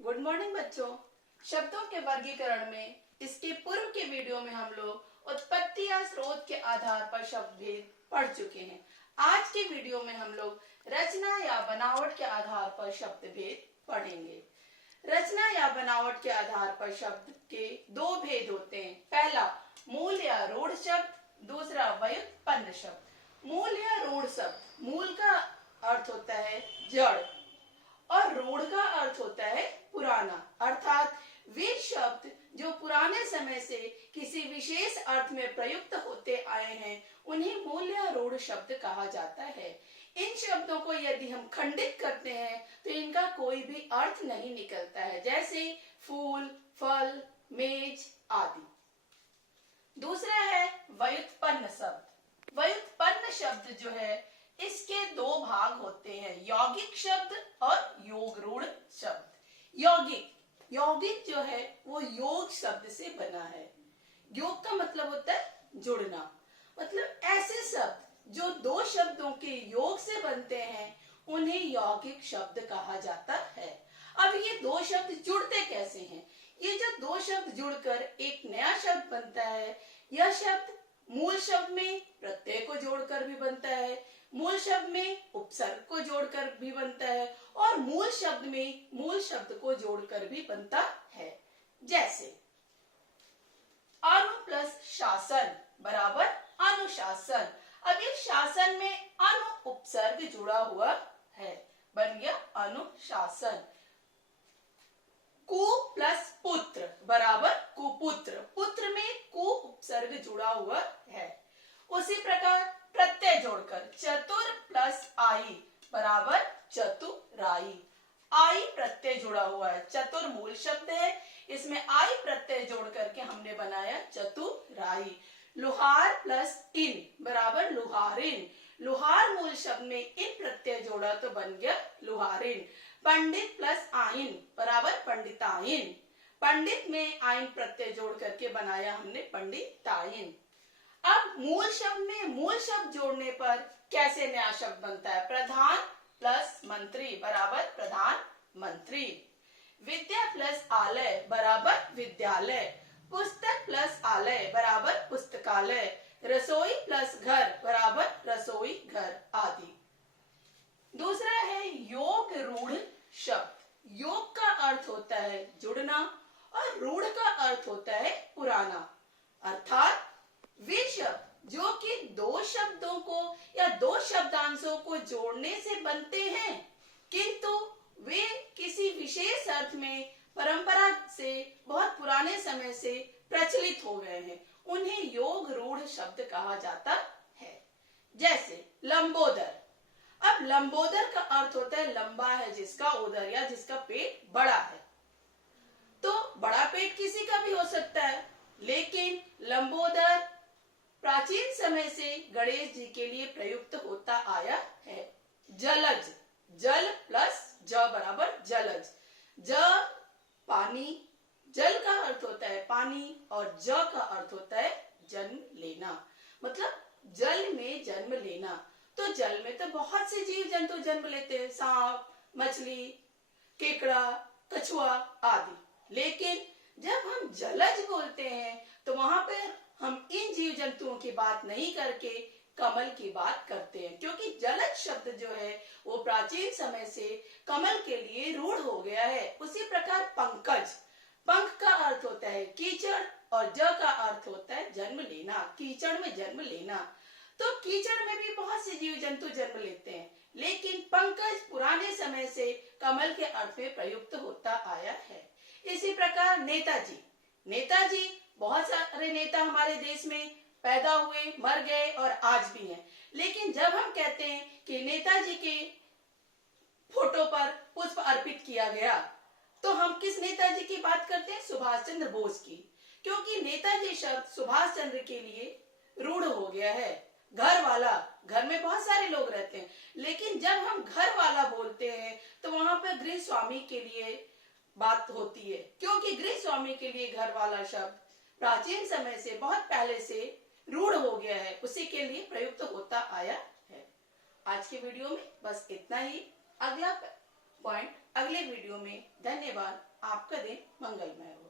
Good morning बच्चों। शब्दों के वर्गीकरण में इसके पूर्व के वीडियो में हम लोग उत्पत्ति या स्रोत के आधार पर शब्द भेद पढ़ चुके हैं। आज के वीडियो में हम लोग रचना या बनावट के आधार पर शब्द भेद पढ़ेंगे। रचना या बनावट के आधार पर शब्द के दो भेद होते हैं। पहला मूल या रूढ़ शब्द, दूसरा व्युत्पन्न शब्द। मूल या रूढ़ शब्द, मूल का अर्थ होता है जड़ और रूढ़ का अर्थ होता है पुराना, अर्थात वे शब्द जो पुराने समय से किसी विशेष अर्थ में प्रयुक्त होते आए हैं उन्हें मूल या रूढ़ शब्द कहा जाता है। इन शब्दों को यदि हम खंडित करते हैं तो इनका कोई भी अर्थ नहीं निकलता है, जैसे फूल, फल, मेज आदि। दूसरा है व्युत्पन्न शब्द। व्युत्पन्न शब्द जो है इसके दो भाग होते हैं, यौगिक शब्द और योग रूढ़ शब्द। यौगिक जो है वो योग शब्द से बना है। योग का मतलब होता है जुड़ना, मतलब ऐसे शब्द जो दो शब्दों के योग से बनते हैं उन्हें यौगिक शब्द कहा जाता है। अब ये दो शब्द जुड़ते कैसे हैं? ये जो दो शब्द जुड़कर एक नया शब्द बनता है, यह शब्द मूल शब्द में प्रत्यय को जोड़कर भी बनता है, मूल शब्द में उपसर्ग को जोड़कर भी बनता है और मूल शब्द में मूल शब्द को जोड़कर भी बनता है। जैसे अनु प्लस शासन बराबर अनुशासन। अब इस शासन में अनु उपसर्ग जुड़ा हुआ है, बन गया अनुशासन। कु प्लस पुत्र बराबर कुपुत्र, पुत्र में कु उपसर्ग जुड़ा हुआ है। उसी प्रकार प्रत्यय जोड़कर चतुर प्लस आई बराबर चतुराई। आई प्रत्यय जुड़ा हुआ है, चतुर मूल शब्द है, इसमें आई प्रत्यय जोड़ करके हमने बनाया चतुराई। लुहार प्लस इन बराबर लुहारिन, लुहार मूल शब्द में इन प्रत्यय जोड़ा तो बन गया लुहारिन। पंडित प्लस आइन बराबर पंडिताइन, पंडित में आइन प्रत्यय जोड़ करके बनाया हमने पंडिताइन। अब मूल शब्द में मूल शब्द जोड़ने पर कैसे नया शब्द बनता है? प्रधान प्लस मंत्री बराबर प्रधान मंत्री। विद्या प्लस आलय बराबर विद्यालय। पुस्तक प्लस आलय बराबर पुस्तकालय। रसोई प्लस घर बराबर रसोई घर आदि। दूसरा है योग रूढ़ शब्द। योग का अर्थ होता है जुड़ना और रूढ़ का अर्थ होता है पुराना, अर्थात वे शब्द जो कि दो शब्दों को या दो शब्दांशों को जोड़ने से बनते हैं किंतु वे किसी विशेष अर्थ में परंपरा से बहुत पुराने समय से प्रचलित हो गए हैं, उन्हें योग रूढ़ शब्द कहा जाता है। जैसे लंबोदर। अब लंबोदर का अर्थ होता है लंबा है जिसका उदर या जिसका पेट बड़ा है, तो बड़ा पेट किसी का भी हो सकता है, लेकिन लंबोदर प्राचीन समय से गणेश जी के लिए प्रयुक्त होता आया है। जलज, जल प्लस ज बराबर जलज। ज पानी, जल का अर्थ होता है पानी और ज का अर्थ होता है जन्म लेना, मतलब जल में जन्म लेना। तो जल में तो बहुत से जीव जंतु जन्म लेते हैं, सांप, मछली, केकड़ा, कछुआ आदि, लेकिन जब हम जलज बोलते हैं तो वहां पर हम इन जीव जंतुओं की बात नहीं करके कमल की बात करते हैं, क्योंकि जलज शब्द जो है वो प्राचीन समय से कमल के लिए रूढ़ हो गया है। उसी प्रकार पंकज, पंख का अर्थ होता है कीचड़ और ज का अर्थ होता है जन्म लेना, कीचड़ में जन्म लेना। तो कीचड़ में भी बहुत से जीव जंतु जन्म लेते हैं, लेकिन पंकज पुराने समय से कमल के अर्थ में प्रयुक्त होता आया है। इसी प्रकार नेताजी। नेताजी, बहुत सारे नेता हमारे देश में पैदा हुए, मर गए और आज भी हैं, लेकिन जब हम कहते हैं कि नेताजी के फोटो पर पुष्प अर्पित किया गया तो हम किस नेताजी की बात करते हैं? सुभाष चंद्र बोस की, क्योंकि नेताजी शब्द सुभाष चंद्र के लिए रूढ़ हो गया है। घर वाला, घर में बहुत सारे लोग रहते हैं, लेकिन जब हम घर वाला बोलते हैं तो वहां पर गृह स्वामी के लिए बात होती है, क्योंकि गृह स्वामी के लिए घर वाला शब्द प्राचीन समय से बहुत पहले से रूढ़ हो गया है, उसी के लिए प्रयुक्त होता आया है। आज के वीडियो में बस इतना ही। अगला पॉइंट अगले वीडियो में। धन्यवाद। आपका दिन मंगलमय हो।